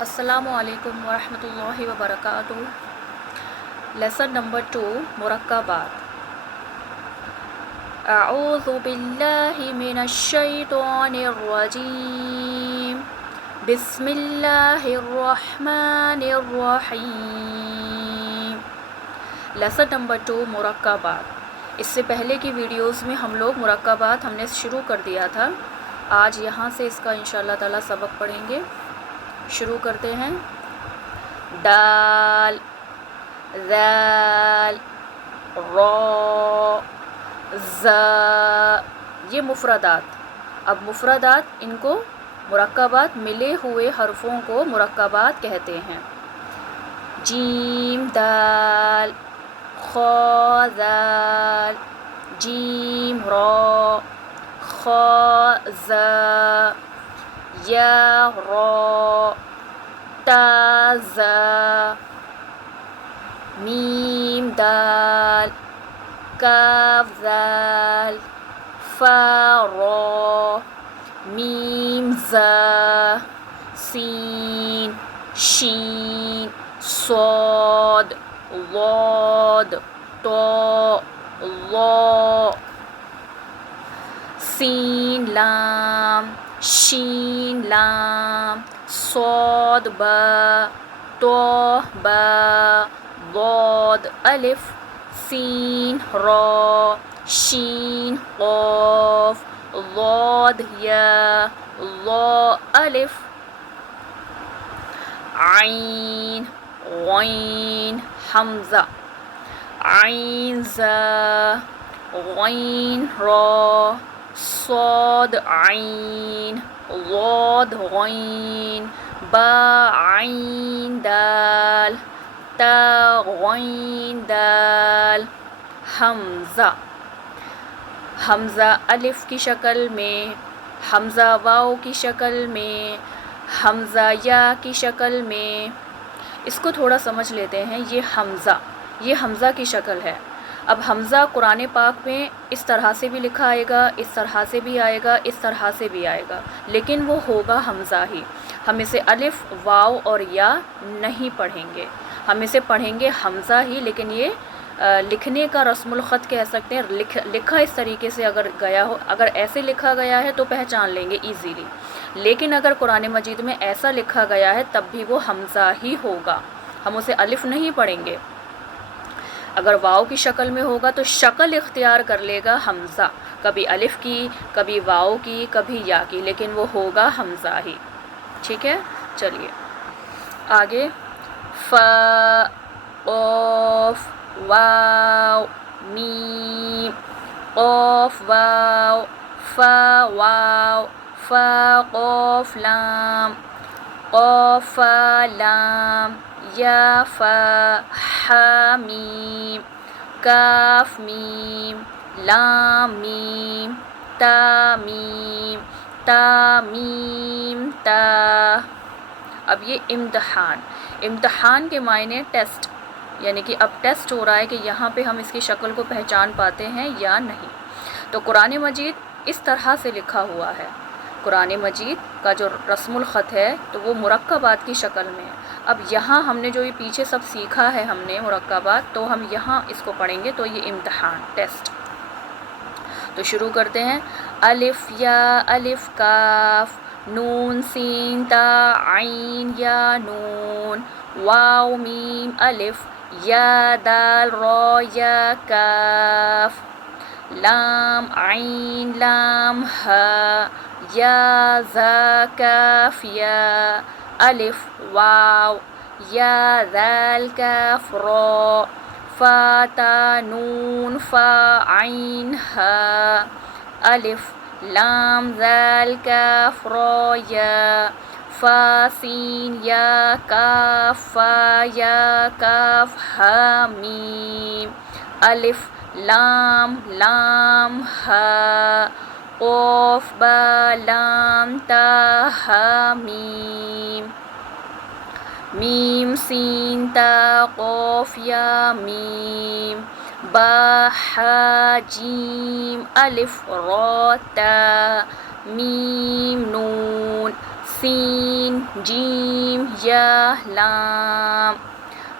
السلام علیکم ورحمۃ اللہ وبرکاتہ۔ Lesson number 2 مرکبات۔ اعوذ باللہ من الشیطان الرجیم، بسم اللہ الرحمن الرحیم۔ Lesson number 2 مرکبات۔ اس سے پہلے کی ویڈیوز میں ہم لوگ مرکبات ہم نے شروع کر دیا تھا، آج یہاں سے اس کا انشاءاللہ تعالیٰ سبق پڑھیں گے۔ شروع کرتے ہیں۔ دال، ذال، را، زا، یہ مفردات۔ اب مفردات، ان کو مرکبات، ملے ہوئے حرفوں کو مرکبات کہتے ہیں۔ جیم دال، خا ذال، جیم را، خا زا، یا را، تا زا، میم دال، کاف ذال، فا را، میم زا، سین، شین، صاد، ضاد، طا، ظا، سین لام، شین لام، صاد با، طا با، ضاد الف، سین را، شین قاف، ضاد یا، ظا الف، عین، غین، حمزہ، عین زا، غین را، صاد عین، ضاد غین، با عین دال، تا غین دال، حمزہ۔ حمزہ الف کی شکل میں، حمزہ واو کی شکل میں، حمزہ یا کی شکل میں۔ اس کو تھوڑا سمجھ لیتے ہیں۔ یہ حمزہ کی شکل ہے۔ اب حمزہ قرآن پاک میں اس طرح سے بھی لکھا آئے گا، اس طرح سے بھی آئے گا، اس طرح سے بھی آئے گا، لیکن وہ ہوگا حمزہ ہی۔ ہم اسے الف، واو اور یا نہیں پڑھیں گے، ہم اسے پڑھیں گے حمزہ ہی، لیکن یہ لکھنے کا رسم الخط کہہ سکتے ہیں۔ لکھا اس طریقے سے اگر گیا ہو، اگر ایسے لکھا گیا ہے تو پہچان لیں گے ایزیلی، لیکن اگر قرآن مجید میں ایسا لکھا گیا ہے تب بھی وہ حمزہ ہی ہوگا، ہم اسے الف نہیں پڑھیں گے۔ اگر واو کی شکل میں ہوگا تو شکل اختیار کر لے گا حمزہ، کبھی الف کی، کبھی واو کی، کبھی یا کی، لیکن وہ ہوگا حمزہ ہی۔ ٹھیک ہے، چلیے آگے۔ فا، قاف، واو، میم، قاف واو، فا واو، فا قاف لام، قاف فا لام، یا فا، حا میم، کاف میم، لام میم، تا میم، تا میم تا۔ اب یہ امتحان کے معنی ٹیسٹ، یعنی کہ اب ٹیسٹ ہو رہا ہے کہ یہاں پہ ہم اس کی شکل کو پہچان پاتے ہیں یا نہیں۔ تو قرآن مجید اس طرح سے لکھا ہوا ہے، قرآن مجید کا جو رسم الخط ہے تو وہ مرکبات کی شکل میں ہے۔ اب یہاں ہم نے جو یہ پیچھے سب سیکھا ہے ہم نے مرکبات، تو ہم یہاں اس کو پڑھیں گے، تو یہ امتحان، ٹیسٹ۔ تو شروع کرتے ہیں۔ الف یا، الف کاف، نون سین تا عین یا نون، واو میم الف، یا دال را یا کاف، لام عین لام ہا، یا زا کاف یا، الف واو، یا ذال کاف را، فا تا نون فا عین ہا، الف لام ذال کاف را یا، فا سین یا کاف فا یا کاف ہا میم، الف لام لام ہا، قاف با لام تا ہا میم، میم سین تا قاف یا میم، با حا جیم الف را تا، میم نون سین جیم یا لام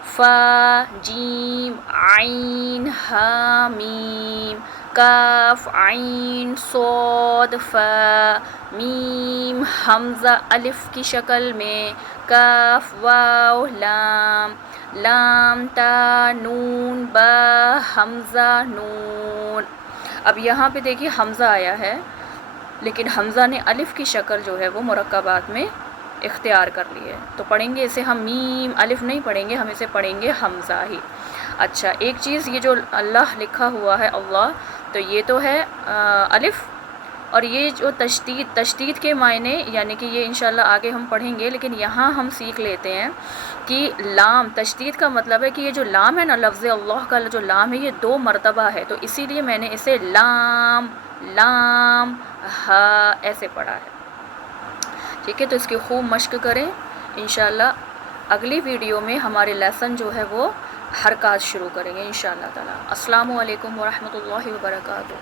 فا جیم عین ہا میم کاف عین صاد فا میم حمزہ الف کی شکل میں کاف واو لام لام تا نون با حمزہ نون. اب یہاں پہ دیکھیے حمزہ آیا ہے لیکن حمزہ نے الف کی شکل جو ہے وہ مرکبات میں اختیار کر لی ہے، تو پڑھیں گے اسے ہم میم الف نہیں پڑھیں گے، ہم اسے پڑھیں گے حمزہ ہی. اچھا ایک چیز یہ جو اللہ لکھا ہوا ہے اللہ، تو یہ تو ہے الف، اور یہ جو تشدید کے معنی یعنی کہ یہ انشاءاللہ آگے ہم پڑھیں گے، لیکن یہاں ہم سیکھ لیتے ہیں کہ لام تشدید کا مطلب ہے کہ یہ جو لام ہے نا، لفظ اللہ کا جو لام ہے یہ 2 مرتبہ ہے، تو اسی لیے میں نے اسے لام لام ہا ایسے پڑھا ہے. ٹھیک ہے، تو اس کی خوب مشق کریں. انشاءاللہ اگلی ویڈیو میں ہمارے لیسن جو ہے وہ حرکات شروع کریں گے انشاءاللہ تعالی. السلام علیکم ورحمۃ اللہ وبرکاتہ.